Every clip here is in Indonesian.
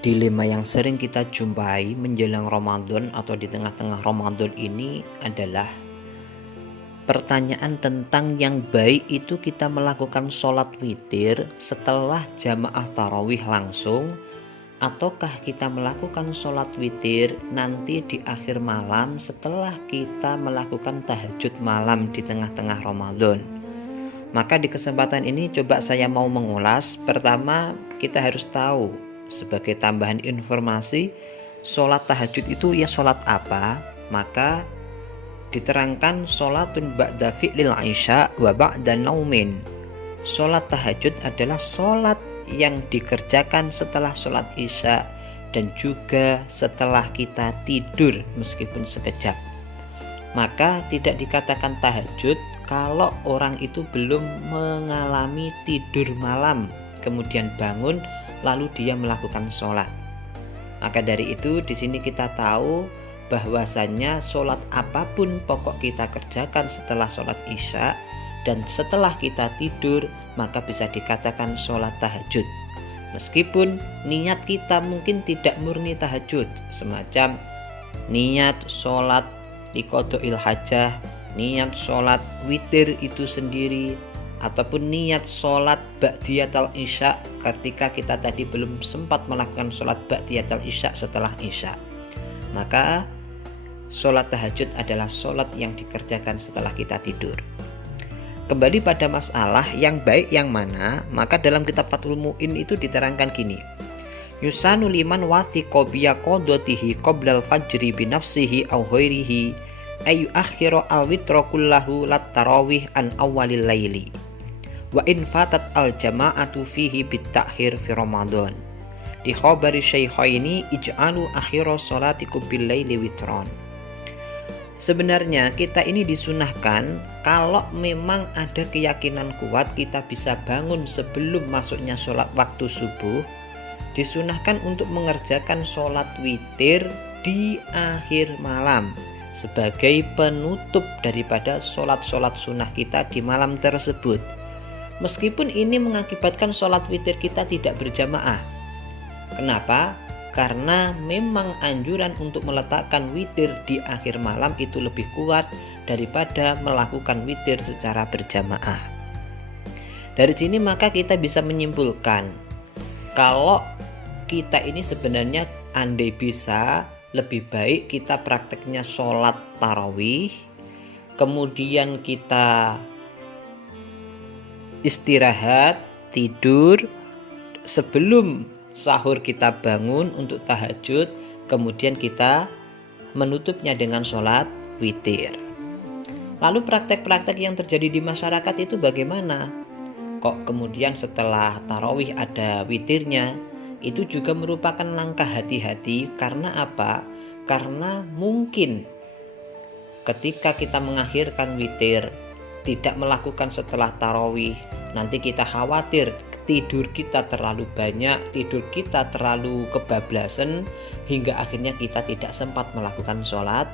Dilema yang sering kita jumpai menjelang Ramadan atau di tengah-tengah Ramadan ini adalah pertanyaan tentang yang baik itu kita melakukan sholat witir setelah jamaah tarawih langsung, ataukah kita melakukan sholat witir nanti di akhir malam setelah kita melakukan tahajud malam di tengah-tengah Ramadan. Maka di kesempatan ini coba saya mau mengulas. Pertama, kita harus tahu sebagai tambahan informasi, sholat tahajud itu ya sholat apa? Maka diterangkan sholatun ba'da fi'lil isya wa ba'da naumin. Sholat tahajud adalah sholat yang dikerjakan setelah sholat isya dan juga setelah kita tidur meskipun sekejap. Maka tidak dikatakan tahajud kalau orang itu belum mengalami tidur malam kemudian bangun lalu dia melakukan sholat. Maka dari itu di sini kita tahu bahwasannya sholat apapun pokok kita kerjakan setelah sholat isya dan setelah kita tidur maka bisa dikatakan sholat tahajud. Meskipun niat kita mungkin tidak murni tahajud, semacam niat sholat liqodha'il hajah, niat sholat witir itu sendiri, ataupun niat sholat ba'diyatal isya ketika kita tadi belum sempat melakukan sholat ba'diyatal isya setelah isya. Maka sholat tahajud adalah sholat yang dikerjakan setelah kita tidur. Kembali pada masalah yang baik yang mana, maka dalam kitab Fathul Mu'in itu diterangkan gini: Yusanu liman wathiqa biya qadatihi qoblal fajri binafsihi aw ghairihi ayu akhiru al-witra kullahu lat tarawih an awalil laili wa in fatat al jama'atu fihi bitakhir fi Ramadan. Di khabari syaikhaini ij'alu akhira salatikum bil laili witron. Sebenarnya kita ini disunahkan kalau memang ada keyakinan kuat kita bisa bangun sebelum masuknya sholat waktu subuh, disunahkan untuk mengerjakan sholat witir di akhir malam sebagai penutup daripada sholat-sholat sunnah kita di malam tersebut. Meskipun ini mengakibatkan sholat witir kita tidak berjamaah. Kenapa? Karena memang anjuran untuk meletakkan witir di akhir malam itu lebih kuat daripada melakukan witir secara berjamaah. Dari sini maka kita bisa menyimpulkan kalau kita ini sebenarnya andai bisa lebih baik kita prakteknya sholat tarawih, kemudian kita istirahat, tidur, sebelum sahur kita bangun untuk tahajud, kemudian kita menutupnya dengan sholat witir. Lalu praktek-praktek yang terjadi di masyarakat itu bagaimana? Kok kemudian setelah tarawih ada witirnya? Itu juga merupakan langkah hati-hati. Karena apa? Karena mungkin ketika kita mengakhirkan witir tidak melakukan setelah tarawih, nanti kita khawatir tidur kita terlalu banyak, tidur kita terlalu kebablasan hingga akhirnya kita tidak sempat melakukan sholat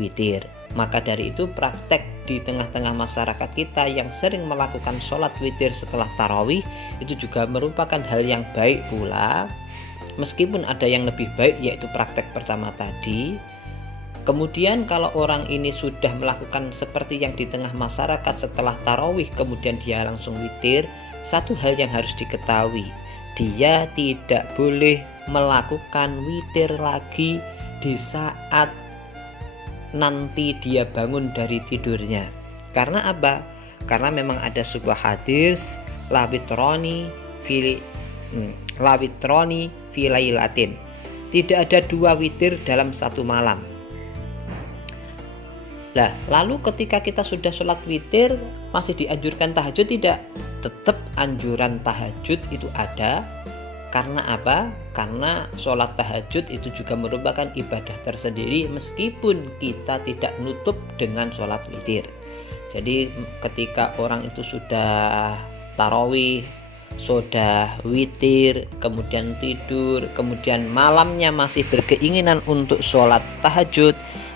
witir. Maka dari itu praktek di tengah-tengah masyarakat kita yang sering melakukan sholat witir setelah tarawih itu juga merupakan hal yang baik pula. Meskipun ada yang lebih baik yaitu praktek pertama tadi. Kemudian kalau orang ini sudah melakukan seperti yang di tengah masyarakat setelah tarawih kemudian dia langsung witir, satu hal yang harus diketahui, dia tidak boleh melakukan witir lagi di saat nanti dia bangun dari tidurnya. Karena apa? Karena memang ada sebuah hadis lawitroni fi lailatin. Tidak ada dua witir dalam satu malam. Nah, lalu ketika kita sudah sholat witir masih dianjurkan tahajud tidak? Tetap anjuran tahajud itu ada. Karena apa? Karena sholat tahajud itu juga merupakan ibadah tersendiri meskipun kita tidak nutup dengan sholat witir. Jadi ketika orang itu sudah tarawih, sudah witir, kemudian tidur, kemudian malamnya masih berkeinginan untuk sholat tahajud,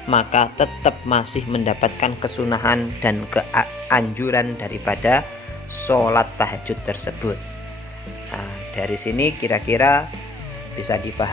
maka tetap masih mendapatkan kesunahan dan keanjuran daripada sholat tahajud tersebut. Nah, dari sini kira-kira bisa dipahami.